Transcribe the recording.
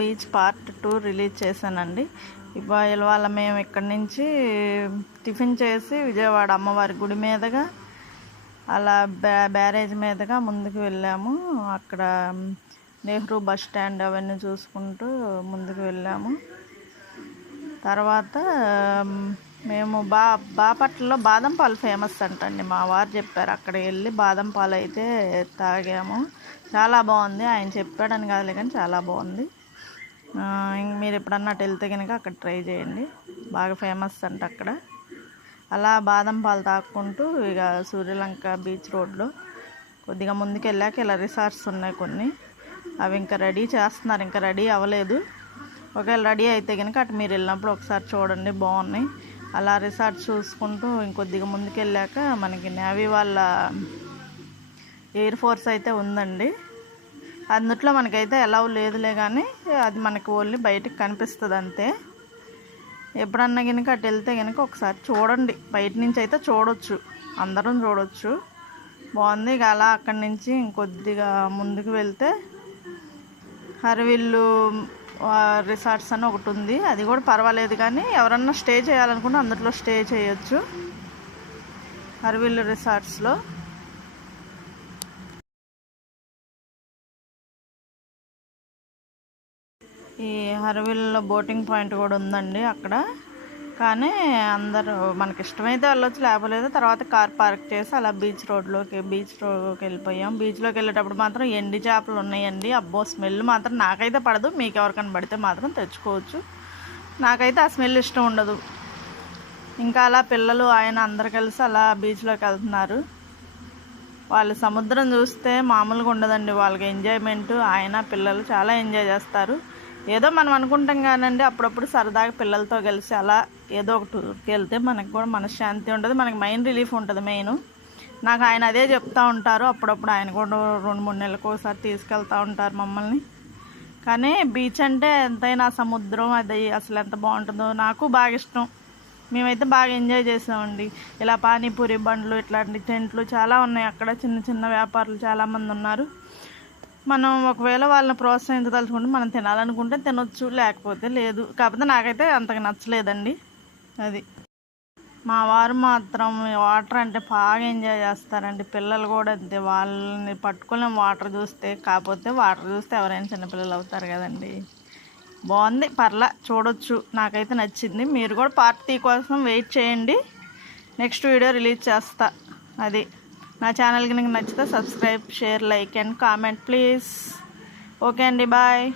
Beach part 2 release చేశానండి. ఇవాళ మేము ఇక్కడి నుంచి టిఫిన్ చేసి విజయవాడ అమ్మవారి గుడి మీదుగా అలా బ్యారేజ్ మీదుగా ముందుకు వెళ్ళాము. అక్కడ నెహ్రూ బస్ స్టాండ్ అవన్నీ చూసుకుంటూ ముందుకు వెళ్ళాము. తర్వాత మేము బాపట్లలో బాదం పాలు ఫేమస్ అంటండి, మా వారు చెప్పారు. అక్కడ వెళ్ళి బాదం పాలు అయితే తాగాము. చాలా బాగుంది. ఆయన చెప్పాడని కాదులే కానీ చాలా బాగుంది. మీరు ఎప్పుడన్నా అటు వెళ్తే కనుక అక్కడ ట్రై చేయండి, బాగా ఫేమస్ అంట అక్కడ. అలా బాదం పాలు తాక్కుంటూ ఇక సూర్యలంక బీచ్ రోడ్లో కొద్దిగా ముందుకు వెళ్ళాక ఇలా రిసార్ట్స్ ఉన్నాయి కొన్ని, అవి ఇంకా రెడీ చేస్తున్నారు, ఇంకా రెడీ అవ్వలేదు. ఒకవేళ రెడీ అయితే కనుక అటు మీరు వెళ్ళినప్పుడు ఒకసారి చూడండి, బాగున్నాయి. అలా రిసార్ట్స్ చూసుకుంటూ ఇంకొద్దిగా ముందుకు వెళ్ళాక మనకి నేవీ వాళ్ళ ఎయిర్ ఫోర్స్ అయితే ఉందండి. అందుట్లో మనకైతే ఎలవ్ లేదులే కానీ అది మనకి ఓన్లీ బయటకు కనిపిస్తుంది అంతే. ఎప్పుడన్నా కనుక అటు వెళ్తే కనుక ఒకసారి చూడండి, బయట నుంచి అయితే చూడొచ్చు, అందరం చూడొచ్చు, బాగుంది. ఇక అలా అక్కడి నుంచి ఇంకొద్దిగా ముందుకు వెళ్తే హరివిల్లు రిసార్ట్స్ అని ఒకటి ఉంది, అది కూడా పర్వాలేదు. కానీ ఎవరన్నా స్టే చేయాలనుకుంటే అందులో స్టే చేయొచ్చు హరివిల్లు రిసార్ట్స్లో. ఈ హరివిల్లో బోటింగ్ పాయింట్ కూడా ఉందండి అక్కడ. కానీ అందరూ మనకి ఇష్టమైతే వెళ్ళొచ్చు, లేకపోలేదు తర్వాత కార్ పార్క్ చేసి అలా బీచ్ రోడ్లోకి వెళ్ళిపోయాం. బీచ్లోకి వెళ్ళేటప్పుడు మాత్రం ఎండి చేపలు ఉన్నాయండి. అబ్బో, స్మెల్ మాత్రం నాకైతే పడదు, మీకు ఎవరికైనా పడితే మాత్రం తెచ్చుకోవచ్చు. నాకైతే ఆ స్మెల్ ఇష్టం ఉండదు. ఇంకా అలా పిల్లలు ఆయన అందరు కలిసి అలా బీచ్లోకి వెళ్తున్నారు. వాళ్ళు సముద్రం చూస్తే మామూలుగా ఉండదండి, వాళ్ళకి ఎంజాయ్మెంట్. ఆయన పిల్లలు చాలా ఎంజాయ్ చేస్తారు. ఏదో మనం అనుకుంటాం కానండి, అప్పుడప్పుడు సరదాగా పిల్లలతో కలిసి అలా ఏదో ఒక టూర్కి వెళ్తే మనకు కూడా మనశ్శాంతి ఉంటుంది, మనకి మైండ్ రిలీఫ్ ఉంటుంది మెయిన్. నాకు ఆయన అదే చెప్తూ ఉంటారు. అప్పుడప్పుడు ఆయన కూడా 2-3 నెలలకు ఒకసారి తీసుకెళ్తూ ఉంటారు మమ్మల్ని. కానీ బీచ్ అంటే ఎంతైనా సముద్రం అది అసలు ఎంత బాగుంటుందో, నాకు బాగా ఇష్టం. మేమైతే బాగా ఎంజాయ్ చేసామండి. ఇలా పానీపూరి బండ్లు, ఇట్లాంటి టెంట్లు చాలా ఉన్నాయి అక్కడ. చిన్న చిన్న వ్యాపారులు చాలామంది ఉన్నారు. మనం ఒకవేళ వాళ్ళని ప్రోత్సహించదలుచుకుంటే మనం తినాలనుకుంటే తినొచ్చు, లేకపోతే లేదు. కాకపోతే నాకైతే అంతగా నచ్చలేదండి అది. మా వారు మాత్రం వాటర్ అంటే బాగా ఎంజాయ్ చేస్తారండి. పిల్లలు కూడా అంతే, వాళ్ళని పట్టుకోలేం వాటర్ చూస్తే. కాకపోతే వాటర్ చూస్తే ఎవరైనా చిన్నపిల్లలు అవుతారు కదండి. బాగుంది, పర్లా, చూడొచ్చు. నాకైతే నచ్చింది. మీరు కూడా పార్ట్ 3 కోసం వెయిట్ చేయండి, నెక్స్ట్ వీడియో రిలీజ్ చేస్తా. అది నా ఛానల్కి మీకు నచ్చితే subscribe, share, like and comment please. Okay అండి, బాయ్.